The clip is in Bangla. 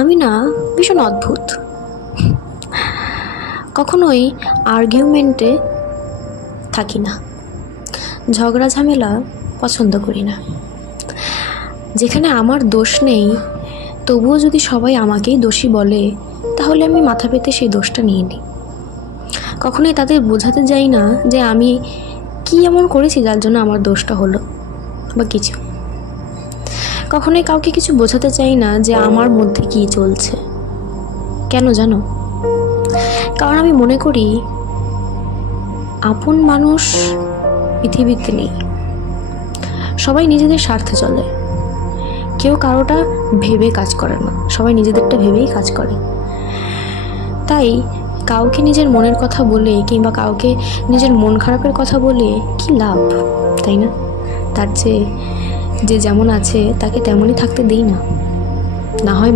আমি না ভীষণ অদ্ভুত, কখনোই আর্গুমেন্টে থাকি না, ঝগড়া ঝামেলা পছন্দ করি না। যেখানে আমার দোষ নেই তবুও যদি সবাই আমাকেই দোষী বলে, তাহলে আমি মাথা পেতে সেই দোষটা নিয়ে নিই। কখনোই তাদের বোঝাতে যাই না যে আমি কি এমন করেছি যার জন্য আমার দোষটা হলো বা কিছু। কখনোই কাউকে কিছু বোঝাতে চাই না যে আমার মধ্যে কি চলছে। কেন জানো? কারণ আমি মনে করি আপন মানুষ পৃথিবীতে নেই। সবাই নিজেদের স্বার্থে চলে, কেউ কারোটা ভেবে কাজ করে না, সবাই নিজেদেরটা ভেবেই কাজ করে। তাই কাউকে নিজের মনের কথা বলে কিংবা কাউকে নিজের মন খারাপের কথা বলে কি লাভ, তাই না? তার চেয়ে যে যেমন আছে তাকে তেমনই থাকতে দিই না, না হয়